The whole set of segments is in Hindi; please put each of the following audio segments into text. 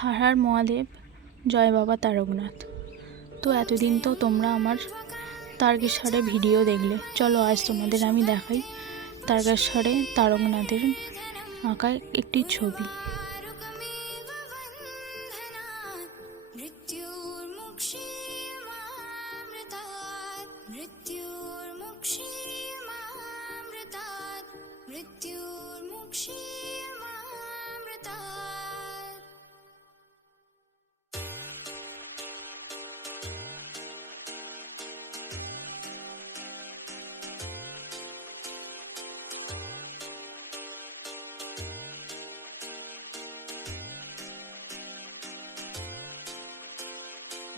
हर हर महादेव, जय बाबा तारकनाथ। तो एतदिन तो তোমরা আমার তারকেশ্বরে ভিডিও দেখলে, চলো আজ তোমাদের আমি দেখাই তারকেশ্বরে তারকনাথের আঁকা একটি ছবি।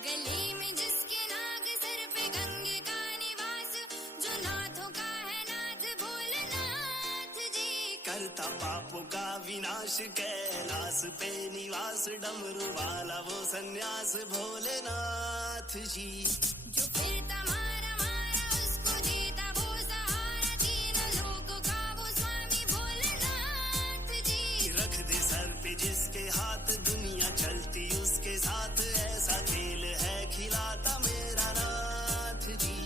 गली में जिसके नाग सर पे गंगे का निवास, जो नाथों का है नाथ भोलेनाथ जी। करता पापों का विनाश कैलाश पे निवास, डमरू वाला वो सन्यास भोलेनाथ जी। जो फिरता मारा मारा उसको देता वो सहारा, तीनों लोगों का वो स्वामी भोलेनाथ जी। रख दे सर पे जिसके हाथ, दुनिया चलती उसके साथ, ऐसा खेल है खिलाता मेरा नाथ जी।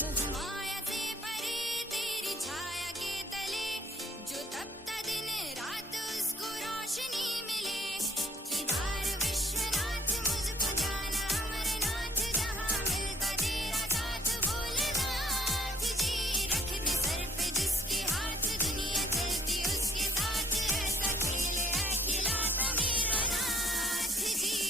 मुख माया से परे तेरी छाया के तले, जो तपता दिन रात उसको रोशनी मिले। केदार विश्वनाथ मुझको जाना अमरनाथ, जहाँ मिलता तेरा साथ भोलेनाथ जी। रख दे सर पे जिसके हाथ, दुनिया चलती उसके साथ, ऐसा खेल है खिलाता मेरा नाथ जी।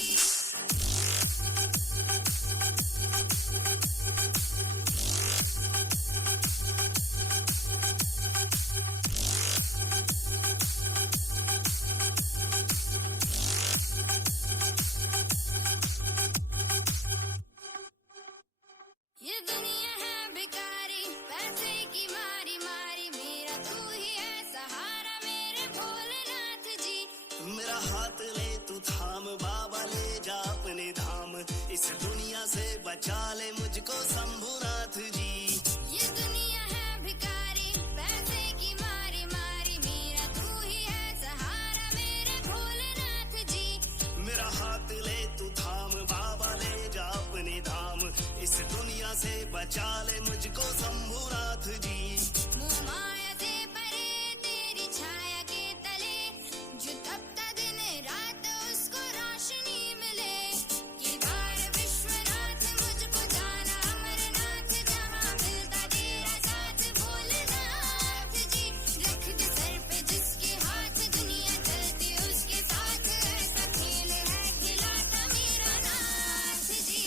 ये दुनिया है भिखारी, पैसे की मारी मारी, मेरा तू ही है सहारा मेरे भोलेनाथ जी। मेरा हाथ ले तू थाम, बाबा ले जा अपने धाम, इस दुनिया से बचा ले मुझको शंभुनाथ जी। ये दुनिया है भिखारी, पैसे की मारी मारी, मेरा तू ही है सहारा मेरे भोलेनाथ जी। मेरा हाथ ले तू थाम, बाबा ले जा अपने धाम, इस दुनिया से बचा ले मुझको शंभुनाथ जी। मुँह माया से परे तेरी छाया के तले, जो तपता दिन रात उसको रोशनी मिले। केदार विश्वनाथ मुझको जाना अमरनाथ, जहाँ मिलता तेरा साथ भोलेनाथ जी। रख दे सर पे जिसके हाथ, दुनिया चलती उसके साथ, ऐसा खेल है खिलाता मेरा नाथ जी।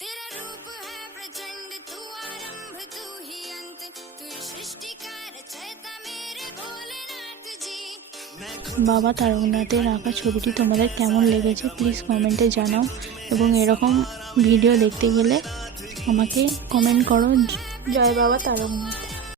तेरा रूप है प्रचंड, तू आरंभ तू ही अंत, तू सृष्टि का रचयिता मेरे भोलेनाथ जी। বাবা তারকনাথের আঁকা ছবিটি তোমাদের কেমন লেগেছে প্লিজ কমেন্টে জানাও, এবং এরকম ভিডিও দেখতে গেলে আমাকে কমেন্ট করো। জয় বাবা তারকনাথ।